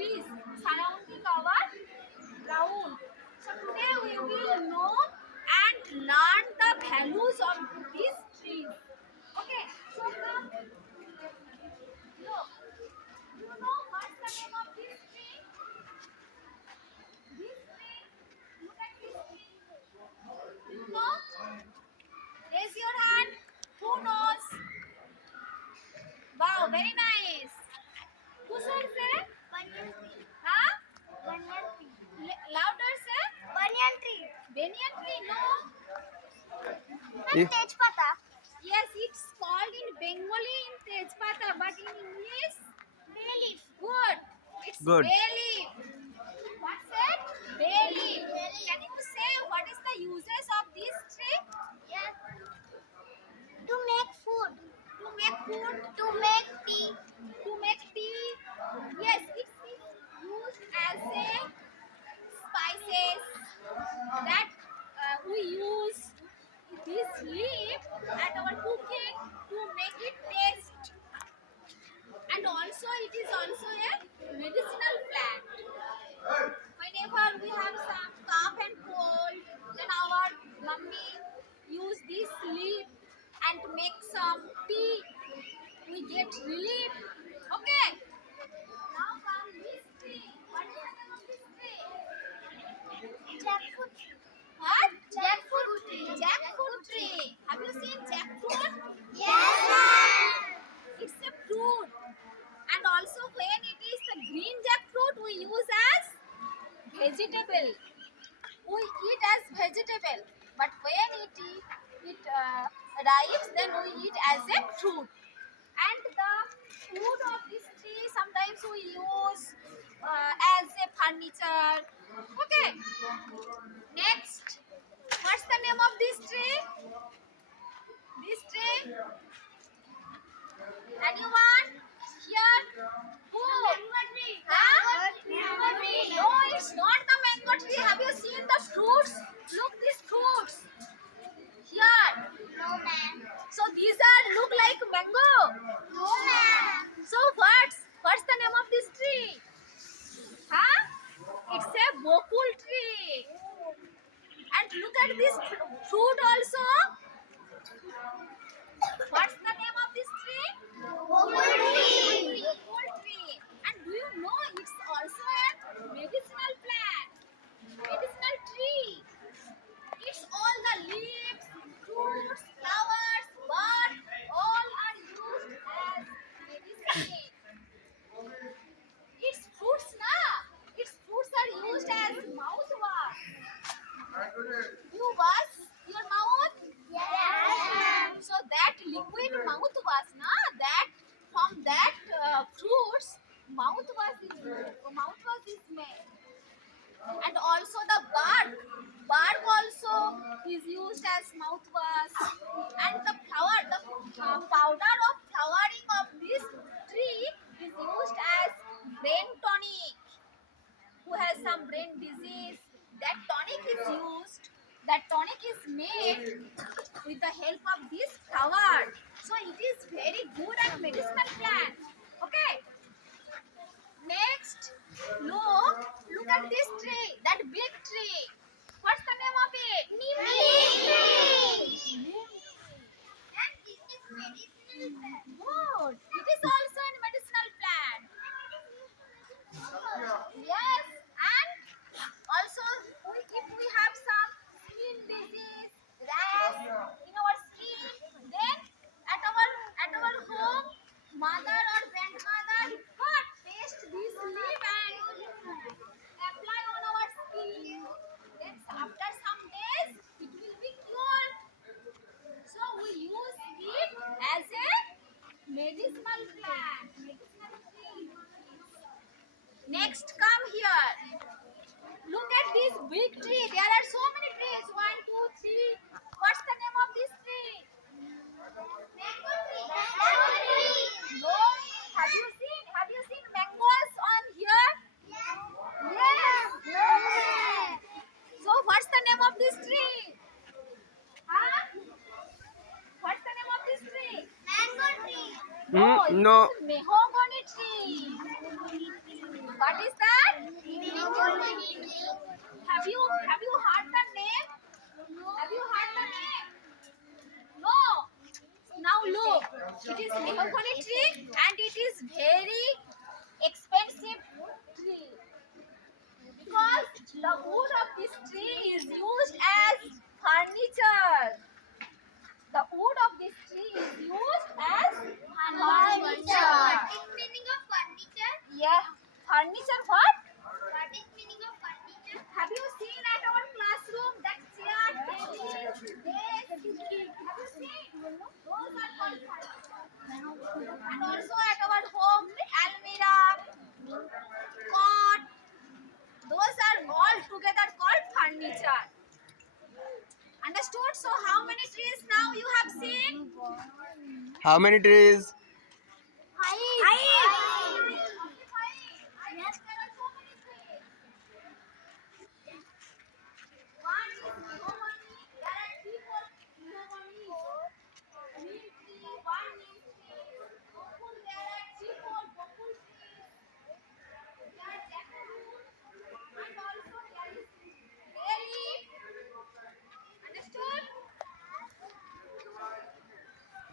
trees surrounding our ground. So today we will know and learn the values of these trees. Okay, so come look. You know what's the name of this tree? This tree. Look at this tree. You know? Raise your hand. Who knows? Wow, very nice. Who should say? Banyan tree. Huh? Banyan tree. Louder say? Banyan tree. Banyan tree, no? Ma'am, Tejpata. Yes, it's called in Bengali in Tejpata, but in English? Bay leaf. Good. It's Good. bay leaf. What's that? Bay leaf. Can you say what is the uses of this tree? Yes. To make food. To make food, To make tea. to make tea. Yes, it's used as a spices that we use this leaf at our cooking to make it taste. And also it is also a medicinal plant. Whenever we have some cough and cold, then our mummy use this leaf and make some tea. We get relief. Okay. Now come this tree. What is the name of this tree? Jackfruit. What? Jackfruit tree. Jackfruit tree. Have you seen jackfruit? Yes, ma'am. It's a fruit. And also when it is the green jackfruit, we use as vegetable. We eat as vegetable. But when it arrives, then we eat as a fruit. And the food of this tree sometimes we use as a furniture. Okay. Next, what's the name of this tree? This tree? Anyone? Here? Who? Mango tree. Huh? Mango tree. No, it's not the mango tree. Have you seen the fruits? Look, these fruits. Here. No, ma'am. So these are look like mango. No, ma'am. So what's the name of this tree? Huh? It's a bokul tree. And look at this fruit also. What's the name of this tree? Bokul tree. Bokul tree. And do you know it's also a medicinal plant, medicinal tree. It's all the leaves, fruits, flowers, buds, all are used as medicine. Its fruits, na? Its fruits are used as mouthwash. You wash your mouth? Yes. So that liquid mouthwash, na? That from that fruits, mouthwash is made. And also the bark also is used as mouthwash. And the flower, the powder of flowering of this tree is used as brain tonic. Who has some brain disease, that tonic is used. That tonic is made with the help of this flower. So it is very good and medicinal plant. Okay. Next, look at this tree, that big tree. What's the name of it? Neem tree. And it is medicinal plant. Good. It is also a medicinal plant. Yes, and also if we have some skin disease, rash in our skin, then at our home, mother or grandmother what paste this leaf and apply on our skin. Then after some days, it will be cured. So we use it as a medicinal plant. Medicinal tree. Next, come here. Look at this big tree. There are so many trees. 1, 2, 3. What's the name of this tree? Mango tree. Mango tree. No. Have you seen mangoes on here? Yes. Yes. So what's the name of this tree? Huh? What's the name of this tree? Mango tree. No. No. It is mahogany tree. What is that? Have you heard the name? Have you heard the name? No. Now look, it is mahogany tree and it is very expensive tree because the wood of this tree is used as furniture. The wood of this tree is used as furniture. What is meaning of furniture? Yeah, furniture what? What is meaning of furniture? Have you seen at our classroom that chair, table, desk? Have you seen? Those are called furniture. And also at our home, almirah, cot. Those are all together called furniture. Understood? So how many trees now you have seen? How many trees? Five.